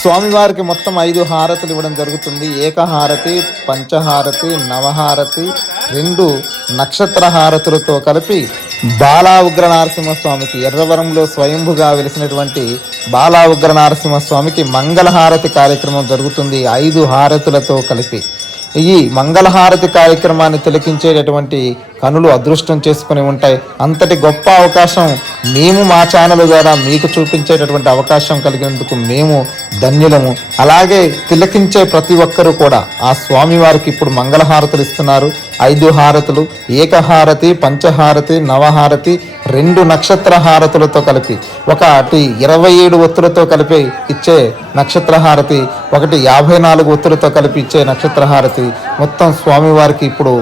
స్వామివారికి మొత్తం 5 హారతులు ఇవ్వడం జరుగుతుంది. ఏకహారతి, పంచహారతి, నవహారతి, 2 నక్షత్ర హారతులతో కలిపి బాలా ఉగ్ర నరసింహస్వామికి ఎర్రవరంలో స్వయంభుగా వెలిసినటువంటి బాలా ఉగ్ర నరసింహస్వామికి మంగళహారతి కార్యక్రమం జరుగుతుంది 5 హారతులతో కలిపి. ఈ మంగళహారతి కార్యక్రమాన్ని తిలకించేటటువంటి కనులు అదృష్టం చేసుకుని ఉంటాయి. అంతటి గొప్ప అవకాశం మేము మా ఛానల్ ద్వారా మీకు చూపించేటటువంటి అవకాశం కలిగినందుకు మేము ధన్యులము. అలాగే తిలకించే ప్రతి ఒక్కరూ కూడా ఆ స్వామివారికి ఇప్పుడు మంగళహారతులు ఇస్తున్నారు. 5 హారతులు, ఏకహారతి, పంచహారతి, నవహారతి, 2 నక్షత్ర హారతులతో కలిపి, ఒకటి 27 ఒత్తులతో కలిపి ఇచ్చే నక్షత్ర హారతి, ఒకటి 54 ఒత్తులతో కలిపి ఇచ్చే నక్షత్ర హారతి, మొత్తం స్వామివారికి ఇప్పుడు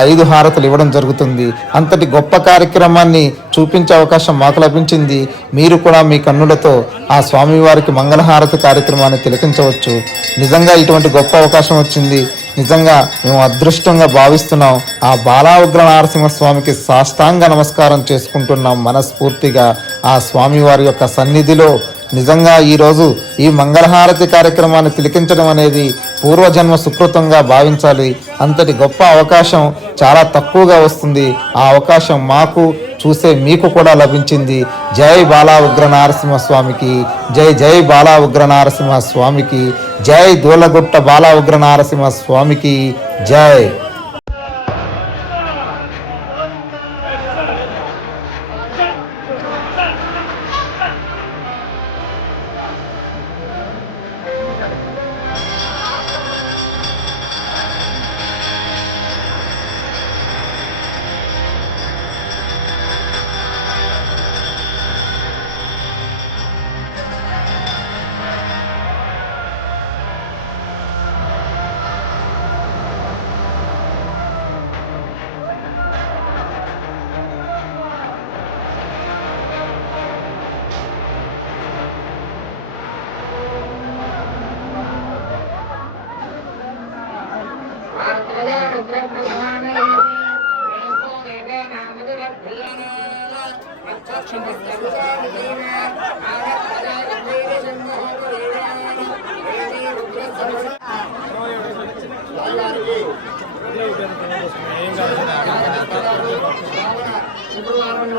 5 హారతులు ఇవ్వడం జరుగుతుంది. అంతటి గొప్ప కార్యక్రమాన్ని చూపించే అవకాశం మాకు లభించింది. మీరు కూడా మీ కన్నులతో ఆ స్వామివారికి మంగళహారతి కార్యక్రమాన్ని తిలకించవచ్చు. నిజంగా ఇటువంటి గొప్ప అవకాశం వచ్చింది. నిజంగా మేము అదృష్టంగా భావిస్తున్నాం. ఆ బాలా ఉగ్ర నరసింహస్వామికి సాష్టాంగ నమస్కారం చేసుకుంటున్నాం మనస్ఫూర్తిగా. ఆ స్వామివారి యొక్క సన్నిధిలో నిజంగా ఈరోజు ఈ మంగళహారతి కార్యక్రమాన్ని తిలకించడం అనేది పూర్వజన్మ సుకృతంగా భావించాలి. అంతటి గొప్ప అవకాశం చాలా తక్కువగా వస్తుంది. ఆ అవకాశం మాకు, చూసే మీకు కూడా లభించింది. జై బాలా ఉగ్ర నరసింహస్వామికి జై, జై బాలా ఉగ్ర నరసింహస్వామికి జై, దూలగుట్ట బాలా ఉగ్ర నరసింహస్వామికి జై. శుక్రవారం